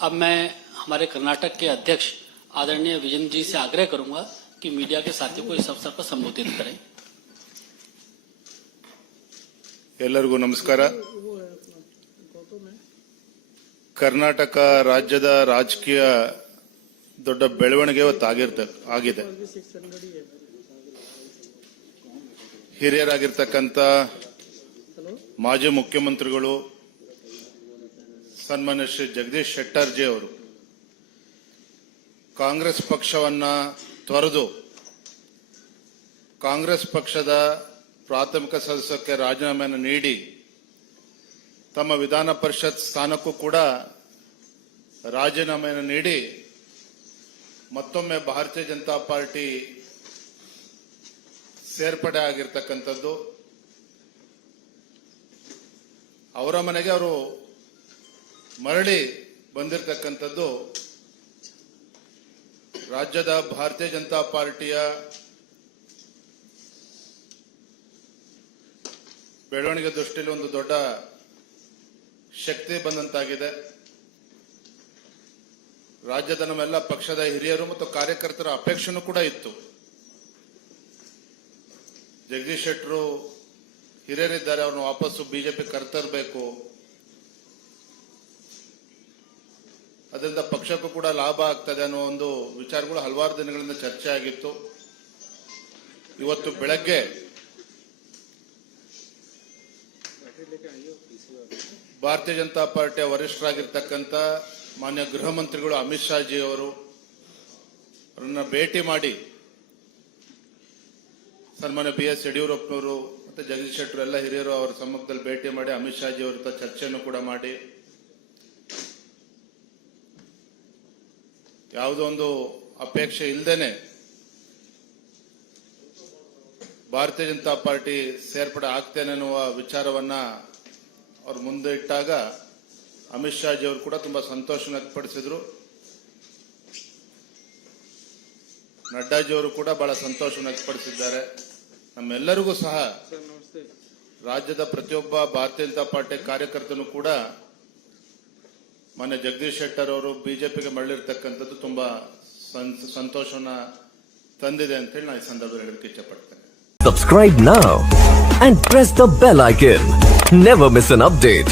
अब मैं हमारे कर्नाटक के अध्यक्ष आदरणीय विजन जी से आग्रह करूंगा कि मीडिया के साथियों को इस अवसर पर संबोधित करें। ಎಲ್ಲರಿಗೂ ನಮಸ್ಕಾರ. ಕರ್ನಾಟಕ ರಾಜ್ಯದ ರಾಜಕೀಯ ದೊಡ್ಡ ಬೆಳವಣಿಗೆ ಆಗಿದೆ. ಹಿರಿಯರಾಗಿರ್ತಕ್ಕಂಥ ಮಾಜಿ ಮುಖ್ಯಮಂತ್ರಿಗಳು ಸನ್ಮಾನ್ಯ ಶ್ರೀ ಜಗದೀಶ್ ಶೆಟ್ಟರ್ ಜಿ ಅವರು ಕಾಂಗ್ರೆಸ್ ಪಕ್ಷವನ್ನ ತೊರೆದು ಕಾಂಗ್ರೆಸ್ ಪಕ್ಷದ ಪ್ರಾಥಮಿಕ ಸದಸ್ಯಕ್ಕೆ ರಾಜೀನಾಮೆಯನ್ನು ನೀಡಿ ತಮ್ಮ ವಿಧಾನ ಪರಿಷತ್ ಸ್ಥಾನಕ್ಕೂ ಕೂಡ ರಾಜೀನಾಮೆಯನ್ನು ನೀಡಿ ಮತ್ತೊಮ್ಮೆ ಭಾರತೀಯ ಜನತಾ ಪಾರ್ಟಿ ಸೇರ್ಪಡೆ ಆಗಿರ್ತಕ್ಕಂಥದ್ದು. ಅವರ ಮನೆಗೆ ಅವರು ಮರಳಿ ಬಂದಿರತಕ್ಕಂಥದ್ದು ರಾಜ್ಯದ ಭಾರತೀಯ ಜನತಾ ಪಾರ್ಟಿಯ ಬೆಳವಣಿಗೆ ದೃಷ್ಟಿಯಲ್ಲಿ ಒಂದು ದೊಡ್ಡ ಶಕ್ತಿ ಬಂದಂತಾಗಿದೆ. ರಾಜ್ಯದ ನಮ್ಮೆಲ್ಲ ಪಕ್ಷದ ಹಿರಿಯರು ಮತ್ತು ಕಾರ್ಯಕರ್ತರ ಅಪೇಕ್ಷೆನೂ ಕೂಡ ಇತ್ತು. ಜಗದೀಶ್ ಶೆಟ್ಟರು ಹಿರಿಯರಿದ್ದಾರೆ, ಅವ್ರನ್ನ ವಾಪಸ್ಸು ಬಿಜೆಪಿ ಕರೆತರಬೇಕು, ಅದರಿಂದ ಪಕ್ಷಕ್ಕೂ ಕೂಡ ಲಾಭ ಆಗ್ತದೆ ಅನ್ನೋ ಒಂದು ವಿಚಾರಗಳು ಹಲವಾರು ದಿನಗಳಿಂದ ಚರ್ಚೆ ಆಗಿತ್ತು. ಇವತ್ತು ಬೆಳಗ್ಗೆ ಭಾರತೀಯ ಜನತಾ ಪಾರ್ಟಿಯ ವರಿಷ್ಠರಾಗಿರ್ತಕ್ಕಂಥ ಮಾನ್ಯ ಗೃಹ ಮಂತ್ರಿಗಳು ಅಮಿತ್ ಶಾ ಜಿ ಅವರು ಅವರನ್ನ ಭೇಟಿ ಮಾಡಿ ಸನ್ಮಾನ್ಯ BS ಯಡಿಯೂರಪ್ಪನವರು ಮತ್ತೆ ಜಗದೀಶ್ ಶೆಟ್ಟರ್ ಎಲ್ಲ ಹಿರಿಯರು ಅವರ ಸಮ್ಮುಖದಲ್ಲಿ ಭೇಟಿ ಮಾಡಿ ಅಮಿತ್ ಶಾ ಜಿ ಅವರ ಚರ್ಚೆಯನ್ನು ಕೂಡ ಮಾಡಿ ಯಾವುದೋ ಒಂದು ಅಪೇಕ್ಷೆ ಇಲ್ಲದೇನೆ ಭಾರತೀಯ ಜನತಾ ಪಾರ್ಟಿ ಸೇರ್ಪಡೆ ಆಗ್ತೇನೆ ಅನ್ನುವ ವಿಚಾರವನ್ನ ಅವರು ಮುಂದೆ ಇಟ್ಟಾಗ ಅಮಿತ್ ಶಾ ಜಿ ಅವರು ಕೂಡ ತುಂಬಾ ಸಂತೋಷ ವ್ಯಕ್ತಪಡಿಸಿದ್ರು. ನಡ್ಡಾಜಿ ಅವರು ಕೂಡ ಬಹಳ ಸಂತೋಷ ವ್ಯಕ್ತಪಡಿಸಿದ್ದಾರೆ. ನಮ್ಮೆಲ್ಲರಿಗೂ ಸಹ ರಾಜ್ಯದ ಪ್ರತಿಯೊಬ್ಬ ಭಾರತೀಯ ಜನತಾ ಪಾರ್ಟಿ ಕಾರ್ಯಕರ್ತನು ಕೂಡ ಮಾನ್ಯ ಜಗದೀಶ್ ಶೆಟ್ಟರ್ ಅವರು ಬಿಜೆಪಿಗೆ ಮರಳಿರ್ತಕ್ಕಂಥದ್ದು ತುಂಬಾ ಸಂತೋಷವನ್ನ ತಂದಿದೆ ಅಂತ ಹೇಳಿ ನಾನು ಈ ಸಂದರ್ಭದಲ್ಲಿ ಹೇಳಕ್ಕೆ ಇಚ್ಛಪಡ್ತೇನೆ. Subscribe now and press the bell icon. Never miss an update.